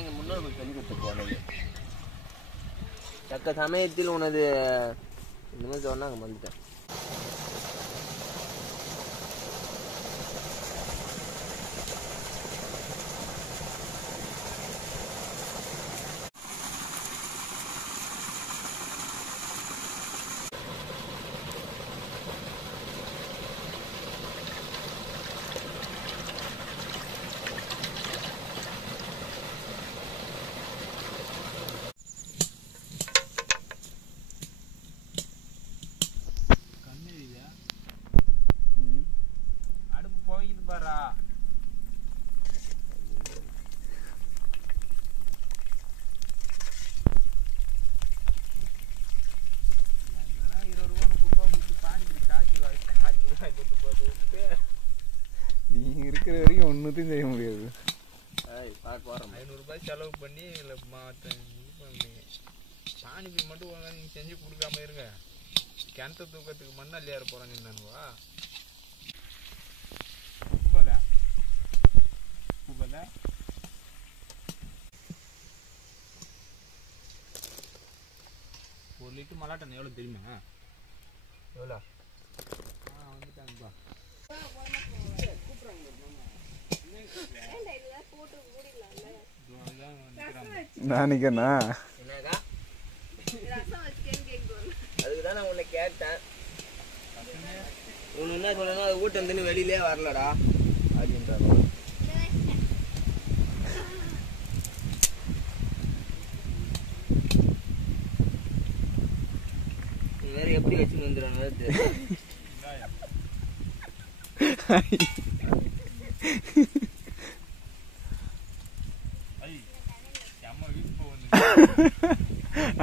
எங்க முன்னோர்கள் சொல்லி கொடுத்து போனது. தக்க சமயத்தில் உனது இந்த மாதிரி சொன்னா அங்கே வந்துட்டேன். நீங்க இருக்கிற வரைக்கும் ஒன்னுத்தையும் செய்ய முடியாது. 500 ரூபாய் செலவு பண்ணி இல்லை பானிபூரி மட்டும் ஒழுங்கா நீங்க செஞ்சு கொடுக்காம இருங்க. கிணத்து தூக்கத்துக்கு மண்ணால் ஏற போறாங்க என்னன்னுவா. ஒரு லிட்டர் மலாட்டன் எவ்வளோ தெரியுமா? எவ்வளோ? வந்துட்டாங்கப்பா. நானிக்கண்ணா அதுக்குதான் நான் உன்னை கேட்டேன். உன்னை என்ன சொல்லணும், அது வீட்டு வந்து வெளியிலே வரலடா அப்படின்றாங்க. வேற எப்படி வச்சு வந்துடுறாங்க.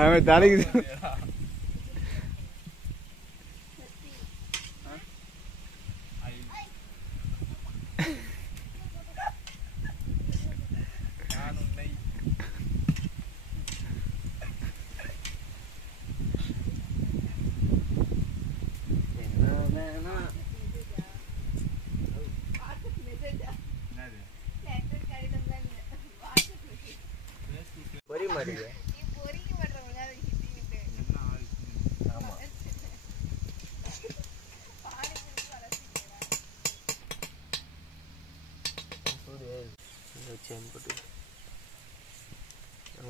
அவன் தலைக்கு பொரிய மாட்டேங்குது.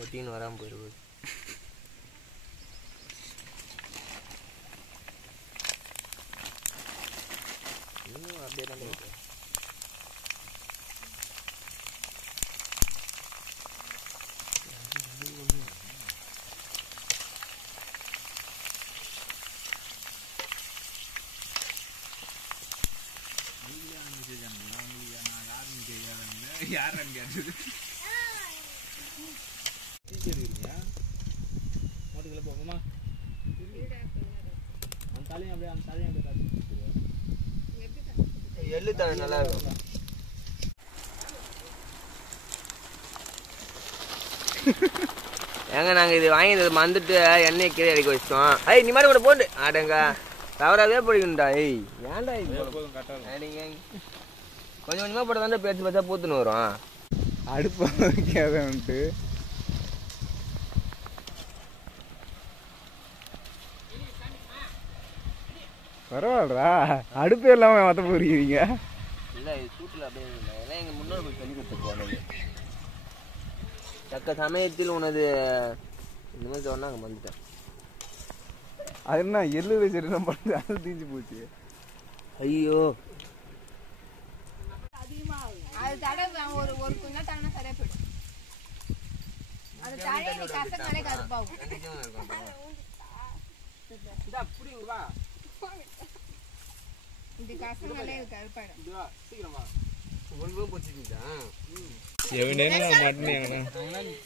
ஒட்டின்னு வராமல் போயிடுவோம். இன்னும் அப்படியே தான் இருக்கு. யாரும் கேட்டது மோட்டுக்குள்ள போகுமா? அந்த தலையும் அப்படியே அந்த தலையும் அப்படியே எள்ளு தழை நல்லா இருக்கும். ஏங்க நாங்கள் இது வாங்கி மறந்துட்டு எண்ணெய் கீழே இறக்கி வச்சிட்டோம். ஐய் நீ மாதிரி கூட போட்டு ஆடங்க தவறாவே பிடிக்கணும்டா. ஏய் ஏன்டா இது கொஞ்சம் கொஞ்சமாக போட்டு தானே பேச்சு பேச்சா பூத்துன்னு வரும். அடுப்பு வைக்காதன்ட்டு பரவாயில்லடா. அடுப்பு எல்லாமே மற்ற போறீங்க. இல்லை இது சூட்டில் அப்படியே இல்லை. எல்லாம் எங்கள் முன்னோர்கள் சொல்லி கொடுத்து போனது. தக்க சமயத்தில் உனது இந்த மாதிரி சொன்னா அங்கே வந்துட்டேன். அது என்ன எள்ளு வச்சுட்டு பண்ணி அது தீஞ்சு போச்சு. ஐயோ அது தடவை ஒரு கொஞ்ச நேரம் தடவை சரியா போயிடும். அது தடவை நீ கசக்காலே கருப்பாகும். இது கசங்காலே கருப்பாயிடும். சீக்கிரமா ஒன்றும் போச்சுக்கிட்டா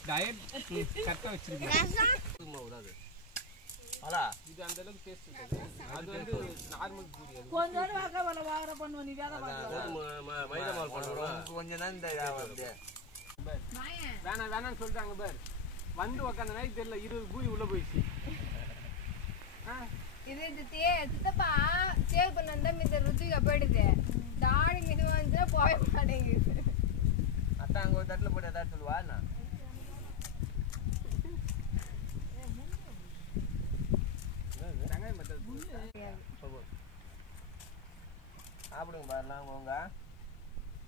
டயட் கரெக்டாக வச்சிருக்கேன். அலா இது அந்த அளவுக்கு டேஸ்ட் இருக்காது. அது வந்து நார்மல் பூரி. அது கொஞ்சம் வார பண்ணுவோம் நீ வேலை மைதா மாவு பண்ணுறோம் கொஞ்சம் தான் இந்த வாயேன். வேணாம்னு சொல்லிட்டாங்க பார். வந்து உக்காந்த நாய்க்கு தெரியல 20 பூரி உள்ள போயிடுச்சு. இது சித்தப்பா சேவ் பண்ண வந்தா இந்த ருச்சிக்கா போயிடுது. தாடி மீது வந்து போய மாட்டேங்குது. அத்தான் அங்கே ஒரு தட்டில் போட்டு எதாவது சொல்லுவா நான் வெங்காயம் பத்தது சாப்பிடுங்க பாருலாம் போங்க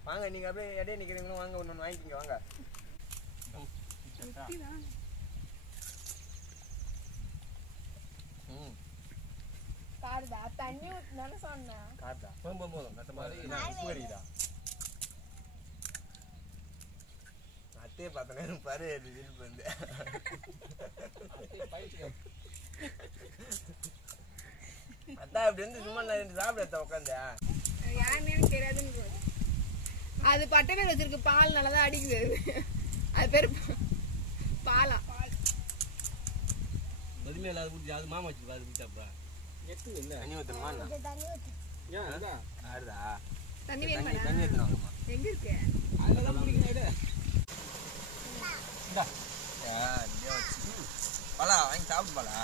வாங்க நீங்கள் அப்படியே இடையே நிற்கிறீங்களும் வாங்க ஒன்று வாங்கிக்கிங்க வாங்க காருதா தண்ணி ஊத்துனானு சொன்னேன். காத்தா போதும் கட்ட மாதிரி உப்பு கறிக்குதா அத்தையே பார்த்தேன் பாரு விருப்பம் வந்து அத்தா இப்படி வந்து சும்மா நான் சாப்பிட உட்காந்து யாருன்னு எனக்கு தெரியாதுன்னு அது பட்டை மேல வச்சிருக்கு. பால் நல்லாதான் அடிக்குது. அது பேரு பாலா எதுவுமே இல்லாத குடிச்சு அது மாமா வச்சு அது குடிச்சாப்பா தண்ணி ஊற்றணுமா ஆடுதா தண்ணி வேணுமா? தண்ணி ஊற்றணுமா எங்க இருக்கு? பலா வாங்கி சாப்பிட்டு பலா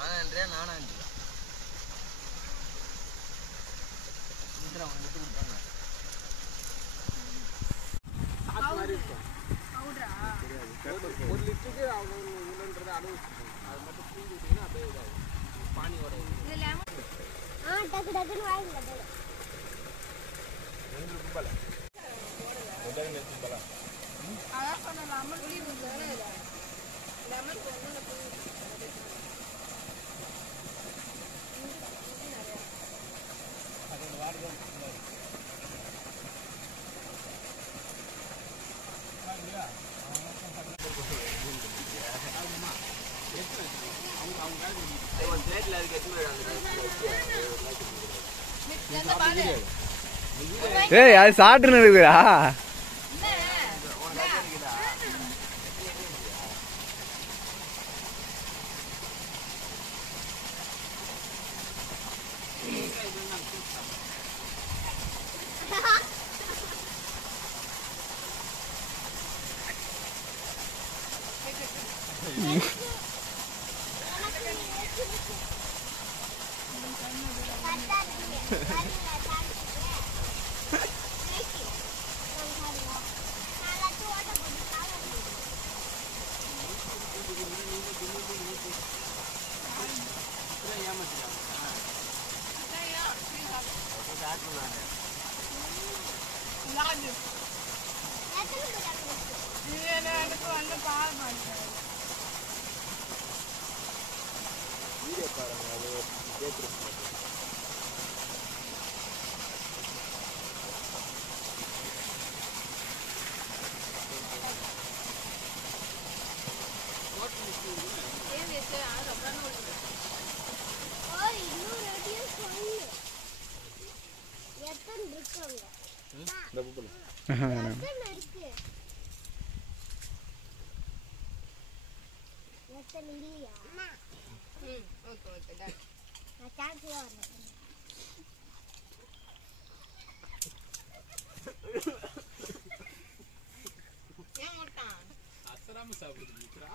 ஆனான்றியா நானான்றியா விட்டு கொடுப்பாங்க ஒரு லிட்டருக்கு அவங்க இவ்வளோன்றதை அளவு வச்சுக்கணும். அது மட்டும் தூங்கி விட்டீங்கன்னா அப்படியே இதாகும். பானியோட டக்கு டக்குன்னு வாங்கிட்டு அதான் சொன்ன லெமன் புளி லெமன் ஒரு பிளேட்டில் அதுக்கு எடுத்து ஏய் அது சாப்பிட்டு இருக்குதா அசராம சாப்பிடுது மித்ரா.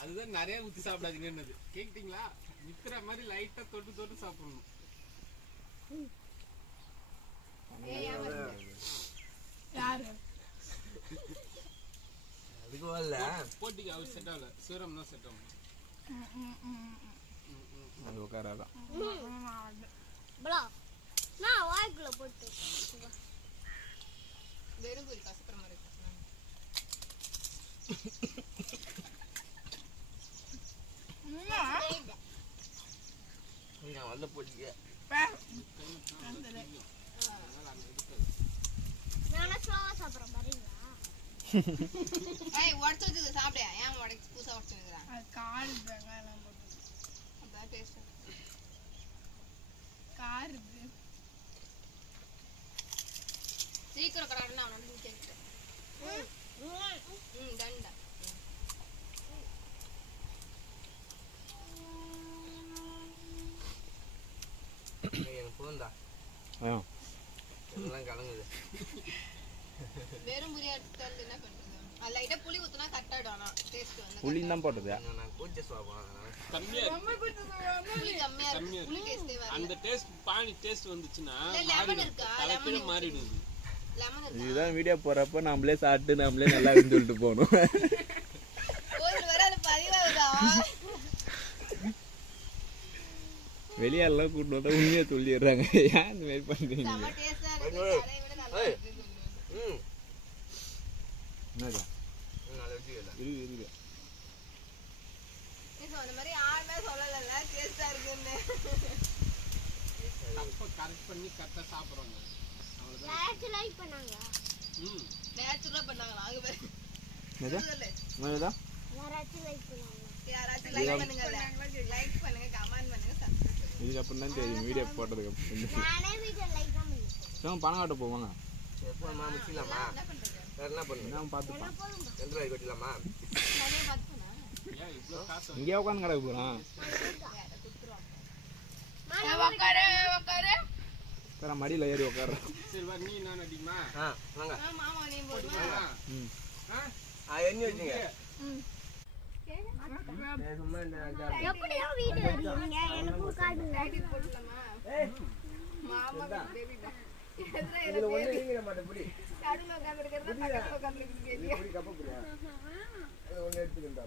அதுதான் நிறைய ஊற்றி சாப்பிடாதீங்கன்னு கேட்டீங்களா? மித்ரா மாதிரி லைட்டா தொட்டு தொட்டு சாப்பிடணும். அதுக்கு வரல போட்டிக்கு அவர் செட் ஆகல. சீரம் தான் செட் ஆகும். அது உட்காராதான் நான் வாய்க்குள்ள போட்டு வெறும் குறி கசக்கிற மாதிரி நான் வரல போட்டிக்க நானும் ஸ்லோவா சாப்பிட்றேன் பாருங்களா. உடச்சு வச்சுது சாப்பிட. ஏன் உடச்சு புதுசா உடச்சு வைக்கிறான்? கால் வெங்காயம் போட்டு அதான் டேஸ்ட். காரு சீக்கிரம் கடை அவன் வந்து கேட்டு தண்டா இதெல்லாம் கலங்குது. வெறும் புரியா எடுத்து என்ன பண்றது? அது லைட்டா புளி ஊத்துனா கரெக்டா ஆயிடும். ஆனா டேஸ்ட் வந்து புளி தான் போட்டது. நான் கூச்ச சுவாபம். கம்மியா இருக்கு. புளி கம்மியா கம்மியா இருக்கு. புளி டேஸ்டே வர. அந்த டேஸ்ட் பானி டேஸ்ட் வந்துச்சுன்னா லெமன் இருக்கா? தலைக்கீழ மாறிடுது. லெமன் இருக்கா? இதுதான் வீடியோ போறப்ப நம்மளே சாப்பிட்டு நம்மளே நல்லா இருக்குன்னு சொல்லிட்டு போகணும். ஒரு வர அது பதிவாகுதா? வெளியாலாம் கூட்டு வந்தா உண்மையை சொல்லிடுறாங்க. ஏன் இந்த மாதிரி பண்றீங்க? செம டேஸ்டா இருக்கு. கடையை விட நல்லா இருக்குன்னு சொல்லுவாங்க. என்னது நல்ல வச்சு இல்லை. இருக்கு நீ சொன்ன மாதிரி யாருமே சொல்லல டேஸ்டா இருக்குன்னு. அப்ப கரெக்ட் பண்ணி கரெக்டா சாப்பிடுறாங்க. அவ்வளவுதான். யாராச்சும் லைக் பண்ணாங்க நேச்சுரலா பண்ணாங்க. நாங்க பேர் என்னது சொல்லல. என்னதுடா? யாராச்சும் லைக் பண்ணாங்க யாராச்சும் லைக் பண்ணுங்க. லைக் பண்ணுங்க, கமெண்ட் பண்ணுங்க, சப்ஸ்கிரைப் பண்ணுங்க. இதுக்கு அப்புறம் தான் தெரியும் வீடியோ போட்டதுக்கு அப்புறம். நானே வீடியோ லைக் தான் பண்ணிட்டேன் பணம் காட்ட போவாங்க. எப்போமா முடிச்சிடலாமா? என்ன பண்றீங்க? வேற என்ன பண்ணுங்க? நான் பார்த்துப்பான். எந்த ரூபாய்க்கு வெட்டலாமா? நானே பார்த்தேனா? ஏன் இவ்வளவு காசு இங்கே உட்காந்து கிடக்க போறான். உட்காரு. சார் மடியில் ஏறி உட்காடுறேன். சரி வா, நீ நான் அடிக்குமா? வாங்க. மாமா நீ போடுமா? ம் எண்ணி வச்சுங்க. சும்மா இந்த எப்படியோ வீடியோ எடுத்தீங்க எனக்கும் காட்டுங்க போடலாமா? மாமா பேபி தான். இதுல ஒண்ணு நீங்க மாட்டேன் புடி. நடுவுல உட்கார்ந்திருக்கிறதா பக்கத்துல உட்கார்ந்திருக்கிறது. புடி கப்ப புடியா. ஒண்ணு எடுத்துக்கிட்டா.